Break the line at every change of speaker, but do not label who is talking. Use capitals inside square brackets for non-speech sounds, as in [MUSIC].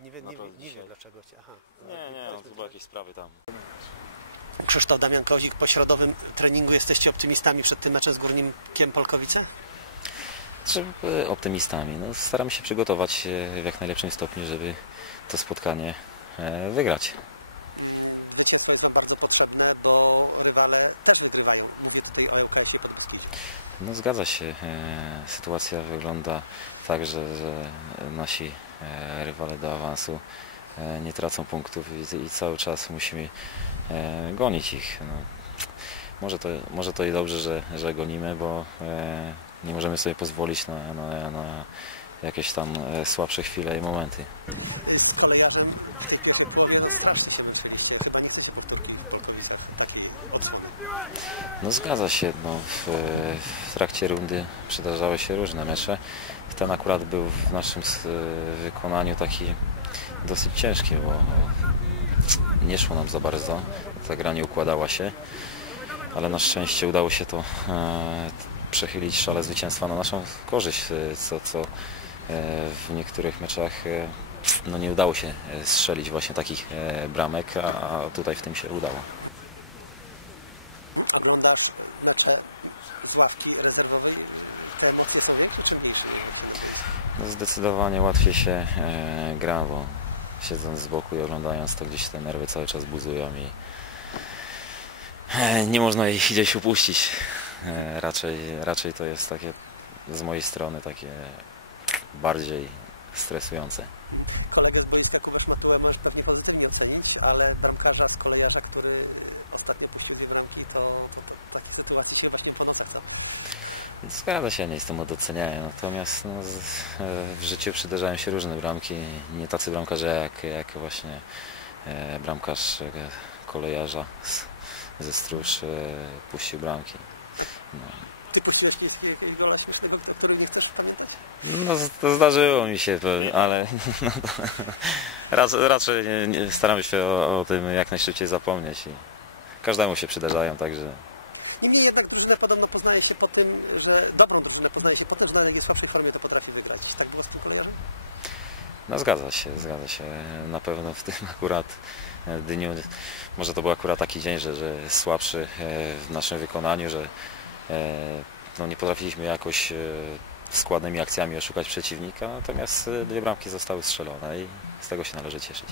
Nie, wie, nie, wie, nie wie
dzisiaj.
dlaczego cię. Aha.
Nie, nie, no, to były jakieś sprawy tam.
Krzysztof Damian Kozik, po środowym treningu jesteście optymistami przed tym meczem z Górnikiem Polkowice?
Czy e, optymistami? No, staramy się przygotować w jak najlepszym stopniu, żeby to spotkanie e, wygrać.
Zwycięstwo jest Wam bardzo potrzebne, bo rywale też wygrywają. Mówię tutaj o ŁKS-ie Podbiskidzie.
No zgadza się. E, Sytuacja wygląda tak, że, że nasi rywale do awansu e, nie tracą punktów i, cały czas musimy e, gonić ich. No, może, to, może to i dobrze, że, że gonimy, bo e, nie możemy sobie pozwolić na, na, na jakieś tam e, słabsze chwile i momenty.
Z kolejarzem strasznie się chcecie powtórki w. Takiej.
No zgadza się. No, w, w trakcie rundy przydarzały się różne mecze. Ten akurat był w naszym wykonaniu taki dosyć ciężki, bo nie szło nam za bardzo. Ta gra nie układała się, ale na szczęście udało się to e, przechylić szale zwycięstwa na naszą korzyść, e, co, co e, w niektórych meczach no nie udało się strzelić właśnie takich bramek, a tutaj w tym się udało.
Oglądasz mecze z ławki rezerwowej? Te emocje są większe czy mniejsze?
No zdecydowanie łatwiej się e, gra, bo siedząc z boku i oglądając to gdzieś te nerwy cały czas buzują i e, nie można ich gdzieś upuścić. E, raczej, raczej to jest takie z mojej strony takie bardziej stresujące.
Kolegę z boiska Kubasz Matuła możesz pewnie pozytywnie ocenić, ale bramkarza z kolejarza, który ostatnio puścił dwie bramki, to, to, to takie sytuacje się właśnie po nosach sam.
Zgadza się, nie jestem od oceniania, natomiast no, z, e, w życiu przydarzają się różne bramki, nie tacy bramkarze jak, jak właśnie e, bramkarz e, kolejarza z, ze Stróż e, puścił bramki. No.
Ty puściłeś gola śmiesznego, który nie chcesz pamiętać?
No, to zdarzyło mi się, ale [LAUGHS] no, to, rac, raczej nie, nie, staram się o, o tym jak najszybciej zapomnieć i każdemu się przydarzają, także
Niemniej jednak drużynę podobno poznaje się po tym, że dobrą drużynę poznaje się po tym, że na najsłabszej formie to potrafi wygrać. Czy tak było z tym kolejarzem?
no zgadza się, zgadza się. Na pewno w tym [LAUGHS] akurat dniu, może to był akurat taki dzień, że, że słabszy e, w naszym wykonaniu, że e, no, nie potrafiliśmy jakoś e, składnymi akcjami oszukać przeciwnika, natomiast e, dwie bramki zostały strzelone i z tego się należy cieszyć.